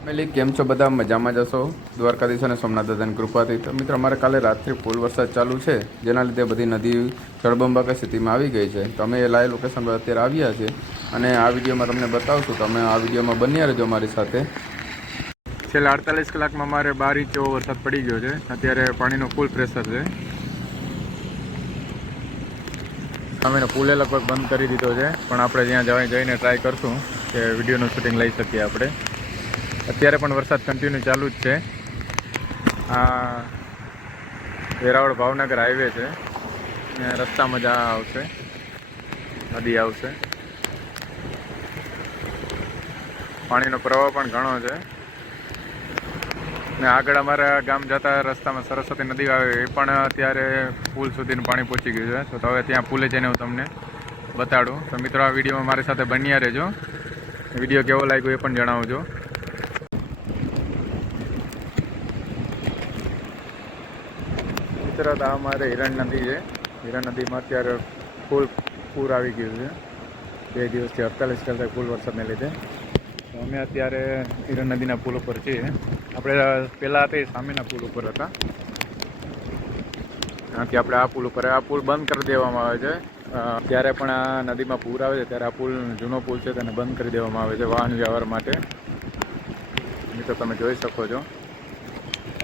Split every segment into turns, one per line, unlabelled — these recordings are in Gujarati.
ફેમિલી, કેમ છો બધા? મજામાં જશો દ્વારકાધીશ અને સોમનાથ દાદાની કૃપાથી. તો મિત્રો, અમારે કાલે રાત્રે ફૂલ વરસાદ ચાલુ છે, જેના લીધે બધી નદી જળબંબાકા સ્થિતિમાં આવી ગઈ છે. તો અમે એ લાઈવ લોકેશન પર અત્યારે આવ્યા છીએ અને આ વિડીયોમાં તમને બતાવશું. તો અમે આ વિડીયોમાં બન્યા રહેજો અમારી સાથે. છેલ્લા અડતાલીસ કલાકમાં અમારે બાર ઇંચ જેવો વરસાદ પડી ગયો છે. અત્યારે પાણીનો ફૂલ પ્રેશર છે. અમે પુલે લગભગ બંધ કરી દીધો છે. પણ આપણે ત્યાં જવા જઈને ટ્રાય કરશું કે વિડીયોનું શૂટિંગ લઈ શકીએ આપણે. અત્યારે પણ વરસાદ કન્ટિન્યુ ચાલુ જ છે. આ વેરાવળ ભાવનગર હાઈવે છે. અહીંયા રસ્તામાં જ આ આવશે. નદી આવશે. પાણીનો પ્રવાહ પણ ઘણો છે. ને આગળ અમારા ગામ જતા રસ્તામાં સરસ્વતી નદી આવે એ પણ અત્યારે પુલ સુધીનું પાણી પહોંચી ગયું છે. તો હવે ત્યાં પુલે જઈને હું તમને બતાડું. તો મિત્રો, આ વિડીયોમાં મારી સાથે બન્યા રહેજો. વીડિયો કેવો લાગ્યો એ પણ જણાવજો. મિત્રો આ અમારે હિરણ નદી છે. હિરણ નદીમાં અત્યારે ફૂલ પૂર આવી ગયું છે. બે દિવસથી અડતાલીસ કલાક ફૂલ વરસાદને લીધે. તો અમે અત્યારે હિરણ નદીના પુલ ઉપર છીએ. આપણે પહેલાં એ સામેના પુલ ઉપર હતા. ત્યાંથી આપણે આ પુલ ઉપર, આ પુલ બંધ કરી દેવામાં આવે છે. ત્યારે પણ આ નદીમાં પૂર આવે છે, ત્યારે આ પુલ જૂનો પુલ છે, તેને બંધ કરી દેવામાં આવે છે વાહન વ્યવહાર માટે. મિત્રો તમે જોઈ શકો છો.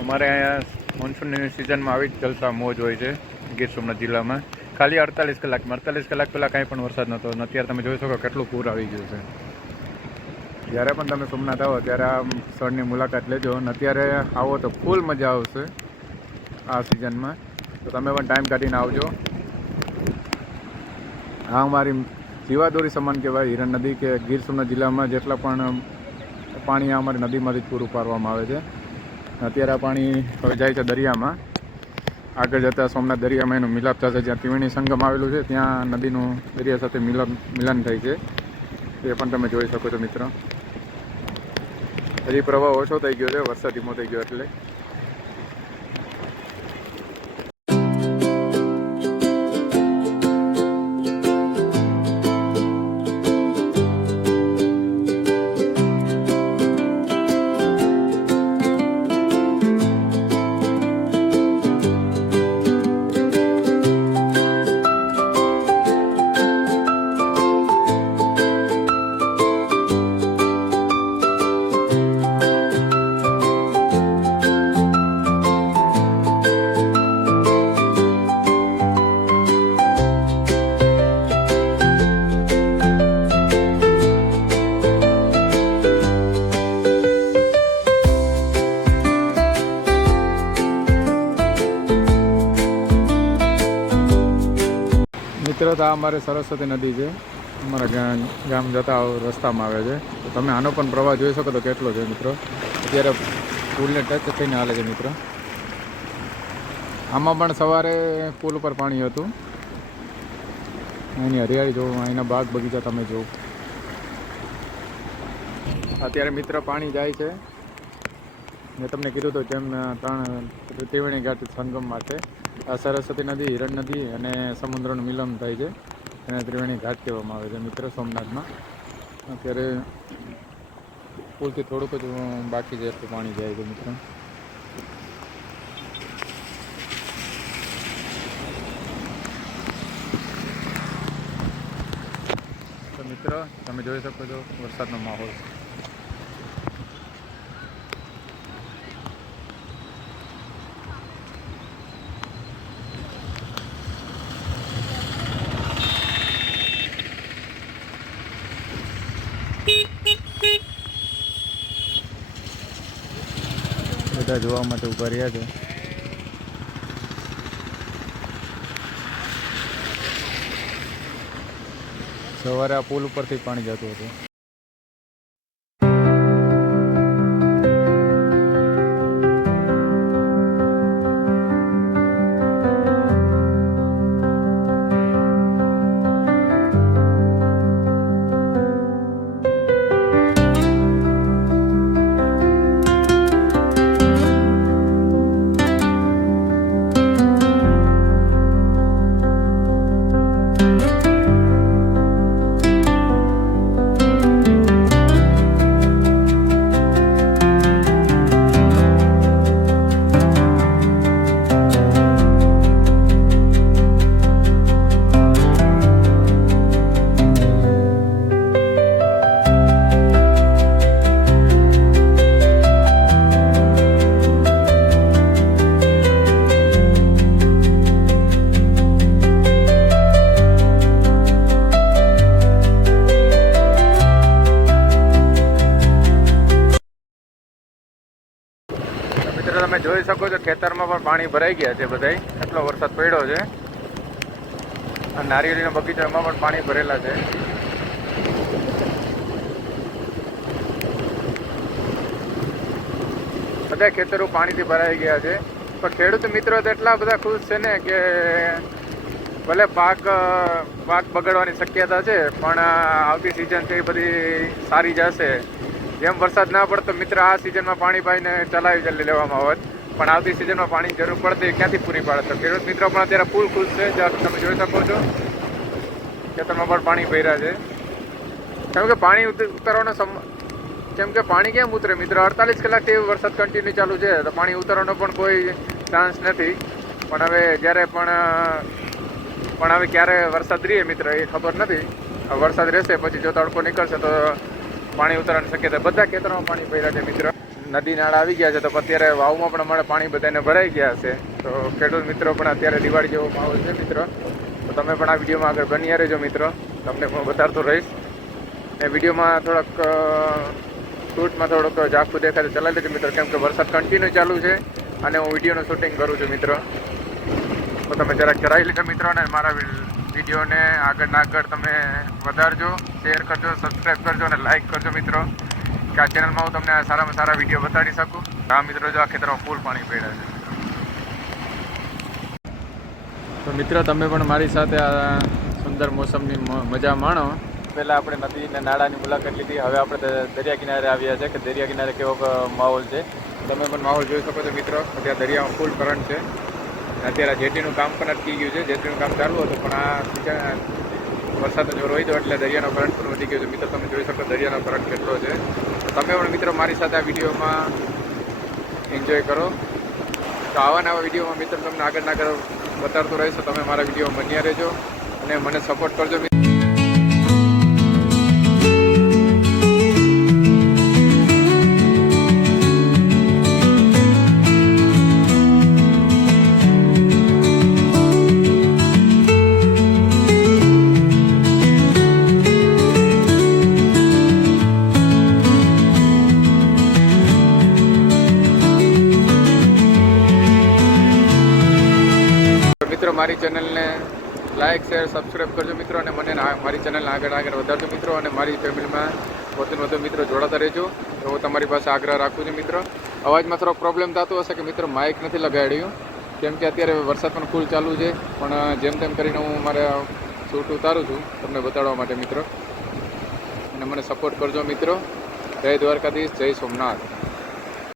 અમારે અહીંયા મોન્સૂનની સિઝનમાં આવી જ જલસા, મોજ હોય છે, ગીર સોમનાથ જિલ્લામાં. ખાલી અડતાલીસ કલાકમાં અડતાલીસ કલાક પહેલાં કાંઈ પણ વરસાદ નહોતો. અને અત્યારે તમે જોઈ શકો કેટલું પૂર આવી ગયું છે. જ્યારે પણ તમે સોમનાથ આવો, ત્યારે આ સ્થળની મુલાકાત લેજો. અને અત્યારે આવો તો ફૂલ મજા આવશે આ સિઝનમાં તો તમે પણ ટાઈમ કાઢીને આવજો. આ અમારી જીવાદોરી સમાન કહેવાય. હિરણ નદી કે ગીર સોમનાથ જિલ્લામાં જેટલા પણ પાણી અમારી નદીમાંથી જ પૂરું પાડવામાં આવે છે. અત્યારે આ પાણી હવે જાય છે દરિયામાં. આગળ જતાં સોમનાથ દરિયામાં એનું મિલાપ થશે. જ્યાં ત્રિવેણી સંગમ આવેલું છે, ત્યાં નદીનું દરિયા સાથે મિલન મિલન થાય છે. એ પણ તમે જોઈ શકો છો, મિત્રો. હજી પ્રવાહ ઓછો થઈ ગયો છે, વરસાદ ધીમો થઈ ગયો એટલે. મિત્રો આ અમારે સરસ્વતી નદી છે. અમારા ગામ ગામ જતા રસ્તામાં આવે છે. તો તમે આનો પણ પ્રવાહ જોઈ શકો તો કેટલો છે મિત્રો. અત્યારે પુલને ટચ થઈને હાલે છે મિત્રો. આમાં પણ સવારે પુલ ઉપર પાણી હતું. અહીંની હરિયાળી જોવું અહીંના બાગ બગીચા તમે જોવો. અત્યારે મિત્ર પાણી જાય છે. મેં તમને કીધું હતું જેમ ત્રણ ત્રિવેણી ઘાટ સંગમ માટે. આ સરસ્વતી નદી, હિરણ નદી અને સમુદ્રનું મિલન થાય છે. એને ત્રિવેણી ઘાટ કહેવામાં આવે છે, મિત્ર સોમનાથમાં. અત્યારે પુલથી થોડુંક જ બાકી છે, એટલું પાણી જાય છે, મિત્ર. તો મિત્રો, તમે જોઈ શકો છો વરસાદનો માહોલ. બધા જોવા માટે ઊભા રહ્યા છે. સવારે આ પુલ ઉપરથી પાણી જતું હતું. પણ ભરાઈ ગયા છે બધાય. એટલો વરસાદ પડ્યો છે. અને નારિયેળીના બગીચો પણ પાણી ભરેલા છે. બધા ખેતરો પાણીથી ભરાઈ ગયા છે. પણ ખેડૂત મિત્રો તો એટલા બધા ખુશ છે ને કે ભલે પાક પાક બગડવાની શક્યતા છે, પણ આવતી સિઝન છે એ બધી સારી જશે. જેમ વરસાદ ના પડતો મિત્ર આ સિઝનમાં પાણી પાઈને ચલાવી ચાલી લેવામાં આવત. પણ આવતી સિઝનમાં પાણીની જરૂર પડતી ક્યાંથી પૂરી પાડે તો ખેડૂત મિત્રો પણ અત્યારે ફૂલ ખુશ છે. તમે જોઈ શકો છો. ખેતરમાં પણ પાણી ભર્યા છે. કેમ કે પાણી ઉતરવાનો સમ, કેમ કે પાણી કેમ ઉતરે? મિત્રો, અડતાલીસ કલાકથી વરસાદ કન્ટિન્યુ ચાલુ છે, તો પાણી ઉતરવાનો પણ કોઈ ચાન્સ નથી. પણ હવે જ્યારે પણ પણ હવે ક્યારે વરસાદ રહીએ મિત્ર, એ ખબર નથી. વરસાદ રહેશે, પછી જો તડકો નીકળશે તો પાણી ઉતરવાની શક્યતા બધા ખેતરોમાં પાણી ભર્યા છે, મિત્ર. નદી નાળા આવી ગયા છે, તો અત્યારે વાવમાં પણ અમારે પાણી બધાને ભરાઈ ગયા છે. તો ખેડૂત મિત્રો પણ અત્યારે દિવાળી જેવો માહોલ છે મિત્ર. તો તમે પણ આ વિડીયોમાં આગળ બન્યા રહેજો મિત્રો. તમને હું બતાડતો રહીશ. ને વિડીયોમાં થોડાક શૂટમાં થોડોક ઝાંખું દેખાય તો ચલાવી દેજો મિત્રો. કેમ કે વરસાદ કન્ટિન્યુ ચાલુ છે અને હું વિડીયોનું શૂટિંગ કરું છું મિત્રો. તો તમે જરાક કરાવી લેજો મિત્રો અને મારા વિડીયોને આગળ ના આગળ તમે વધારજો શેર કરજો સબસ્ક્રાઈબ કરજો અને લાઈક કરજો મિત્રો. કે આ ચેનલમાં હું તમને સારામાં સારા વીડિયો બતાડી શકું. આ મિત્રો જો આ ખેતરમાં ફૂલ પાણી પડ્યા છે. તો મિત્રો તમે પણ મારી સાથે આ સુંદર મોસમની મજા માણો. પહેલાં આપણે નદી અને નાળાની મુલાકાત લીધી. હવે આપણે દરિયા કિનારે આવ્યા છે કે દરિયા કિનારે કેવો માહોલ છે? તમે પણ માહોલ જોઈ શકો છો મિત્રો. અત્યારે દરિયામાં ફૂલ કરંટ છે. અત્યારે આ જેટીનું કામ પણ અટકી ગયું છે. જેટીનું કામ ચાલુ હતું પણ આ વરસાદ જો રોઈ દો એટલે દરિયાનો કરંટ પણ વધી ગયો છે. મિત્રો તમે જોઈ શકો દરિયાનો કરંટ કેટલો છે. તમે પણ મિત્રો મારી સાથે આ વિડીયોમાં એન્જોય કરો. તો આવા નવા વિડીયોમાં મિત્રો તમને આગળ ના આગળ બતાડતો રહીશ. તમે મારા વીડિયો બન્યા રહેજો અને મને સપોર્ટ કરજો. મારી ચેનલને લાઇક શેર સબસ્ક્રાઈબ કરજો મિત્રો અને મને મારી ચેનલને આગળ આગળ વધારજો મિત્રો અને મારી ફેમિલીમાં વધુ વધુ મિત્રો જોડાતા રહેજો. એવો તમારી પાસે આગ્રહ રાખું છું મિત્રો. અવાજમાં થોડોક પ્રોબ્લેમ થતો હશે કે મિત્રો માઇક નથી લગાડ્યું. કેમ કે અત્યારે વરસાદ પણ ફૂલ ચાલુ છે. પણ જેમ તેમ કરીને હું મારા શૂટ ઉતારું છું તમને બતાડવા માટે મિત્રો. અને મને સપોર્ટ કરજો મિત્રો. જય દ્વારકાધીશ, જય સોમનાથ.